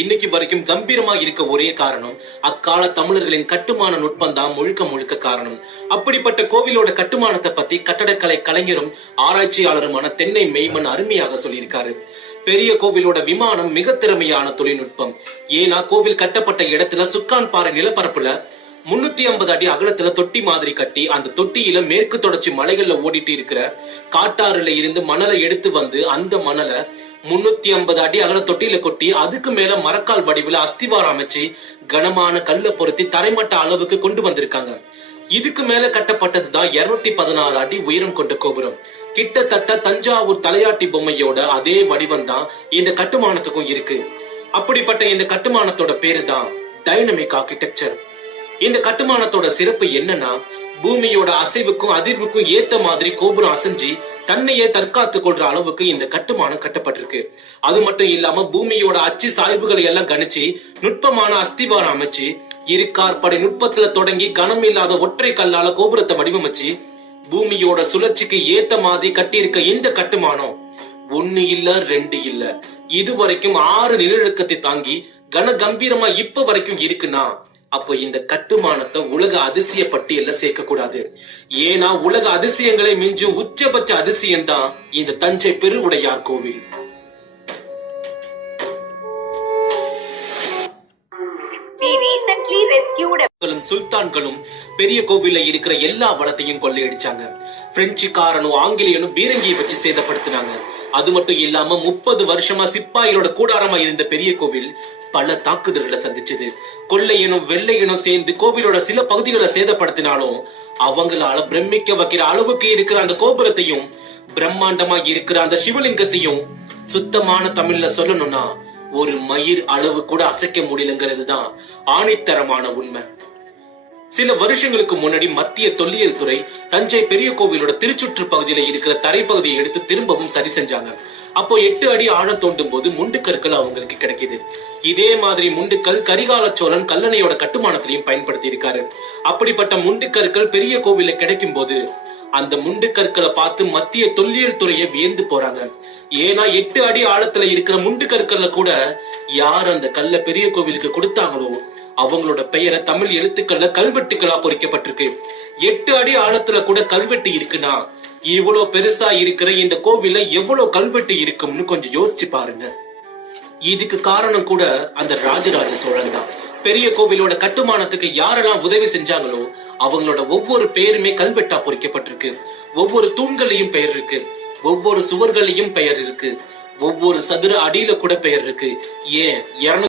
இன்னைக்கு வரைக்கும் கம்பீரமா இருக்க ஒரே காரணம் அக்கால தமிழர்களின் கட்டுமான நுட்பம் தான் முழுக்க முழுக்க காரணம். அப்படிப்பட்ட கோவிலோட கட்டுமானத்தை பத்தி கட்டடக்கலை கலைஞரும் ஆராய்ச்சியாளருமான தென்னை மெய்மன் அருமையாக சொல்லியிருக்காரு. பெரிய கோவிலோட விமானம் மிக திறமையான தொழில்நுட்பம். ஏன்னா கோவில் கட்டப்பட்ட இடத்துல சுக்கான் பாறை நிலப்பரப்புல 350 அடி அகலத்துல தொட்டி மாதிரி கட்டி அந்த தொட்டியில மேற்கு தொடர்ச்சி மலைகள்ல ஓடிட்டு இருக்கிற காட்டாறுல இருந்து மணலை எடுத்து வந்து அந்த மணலை 350 அடி அகல தொட்டியில கொட்டி அதுக்கு மேல மரக்கால் வடிவுல அஸ்திவாரம் அமைச்சு கனமான கல்ல பொருத்தி தரைமட்ட அளவுக்கு கொண்டு வந்திருக்காங்க. இதுக்கு மேல கட்டப்பட்டதுதான் 216 அடி உயரம் கொண்ட கோபுரம். கிட்டத்தட்ட தஞ்சாவூர் தலையாட்டி பொம்மையோட அதே வடிவம் தான் இந்த கட்டுமானத்துக்கும் இருக்கு. அப்படிப்பட்ட இந்த கட்டுமானத்தோட பேரு தான் டைனமிக் ஆர்கிடெக்சர். இந்த கட்டுமானத்தோட சிறப்பு என்னன்னா, பூமியோட அசைவுக்கும் அதிர்வுக்கும் ஏத்த மாதிரி கோபுரம் அசைஞ்சு தன்னையே தற்காத்து கொள்ற அளவுக்கு இந்த கட்டுமானம் கட்டப்பட்டிருக்கு. அது மட்டும் இல்லாம பூமியோட அச்சு சாய்வுகளை எல்லாம் கணிச்சு நுட்பமான அஸ்திவாரம் அமைச்சு இருக்கார்படை நுட்பத்துல தொடங்கி கனம் இல்லாத ஒற்றை கல்லால கோபுரத்தை வடிவமைச்சு பூமியோட சுழற்சிக்கு ஏத்த மாதிரி கட்டியிருக்க இந்த கட்டுமானம் 1 இல்ல 2 இல்ல, இது வரைக்கும் 6 நிலநடுக்கத்தை தாங்கி கன கம்பீரமா இப்ப வரைக்கும் இருக்குன்னா அப்போ இந்த கட்டுமானத்தை உலக அதிசய பட்டியல்ல சேர்க்க கூடாது. ஏன்னா உலக அதிசயங்களை மிஞ்சும் உச்சபட்ச அதிசயம் தான் இந்த தஞ்சை பெருவுடையார் கோவில். சுல்தான்களும் பெரிய கோவில்ல இருக்கிற எல்லா வளத்தையும் கொள்ளையடிச்சாங்க. பிரெஞ்சுக்காரனும் ஆங்கிலேயனும் பீரங்கியை வச்சு சேதப்படுத்தினாங்க. அது மட்டும் இல்லாம 30 வருஷமா சிப்பாயிலோட கூடாரமா இருந்த பெரிய கோவில் பல தாக்குதல்களை சந்திச்சது. கொள்ளையனும் வெள்ளையனும் சேர்ந்து கோவிலோட சில பகுதிகளை சேதப்படுத்தினாலும் அவங்களால பிரமிக்க வைக்கிற அளவுக்கு இருக்கிற அந்த கோபுரத்தையும் பிரம்மாண்டமா இருக்கிற அந்த சிவலிங்கத்தையும் சுத்தமான தமிழ்ல சொல்லணும்னா ஒரு மயிர் அளவு கூட அசைக்க முடியலங்கிறது தான் ஆணித்தரமான உண்மை. சில வருஷங்களுக்கு முன்னாடி மத்திய தொல்லியல் துறை தஞ்சை பெரிய கோவிலோட திருச்சுற்று பகுதியில இருக்கிற தரைப்பகுதியை எடுத்து திரும்பவும் சரி செஞ்சாங்க. அப்போ 8 அடி ஆழம் தோண்டும் போது முண்டுக்கற்கள் அவங்களுக்கு கிடைக்குது. இதே மாதிரி முண்டுக்கல் கரிகால சோழன் கல்லணையோட கட்டுமானத்திலையும் பயன்படுத்தி இருக்காரு. அப்படிப்பட்ட முண்டுக்கற்கள் பெரிய கோவில கிடைக்கும் போது அந்த முண்டுக்கற்களை பார்த்து மத்திய தொல்லியல் துறையை வியந்து போறாங்க. ஏன்னா 8 அடி ஆழத்துல இருக்கிற முண்டுக்கற்கள்ல கூட யார் அந்த கல்ல பெரிய கோவிலுக்கு கொடுத்தாங்களோ அவங்களோட பெயரை தமிழ் எழுத்துக்கள்ல கல்வெட்டுகளா பொறிக்கப்பட்டிருக்கு. 8 அடி ஆழத்துல கூட கல்வெட்டு இருக்குன்னா இவ்வளவு பெருசா இருக்கிற இந்த கோவில எவ்வளவு கல்வெட்டு இருக்கும்னு கொஞ்சம் யோசிச்சு பாருங்க. இதுக்கு காரணம் கூட அந்த ராஜராஜ சோழன் தான். பெரிய கோவிலோட கட்டுமானத்துக்கு யாரெல்லாம் உதவி செஞ்சாங்களோ அவங்களோட ஒவ்வொரு பேருமே கல்வெட்டா பொறிக்கப்பட்டிருக்கு. ஒவ்வொரு தூண்களையும் பெயர் இருக்கு, ஒவ்வொரு சுவர்களையும் பெயர் இருக்கு, ஒவ்வொரு சதுர அடியில கூட பெயர் இருக்கு. ஏன்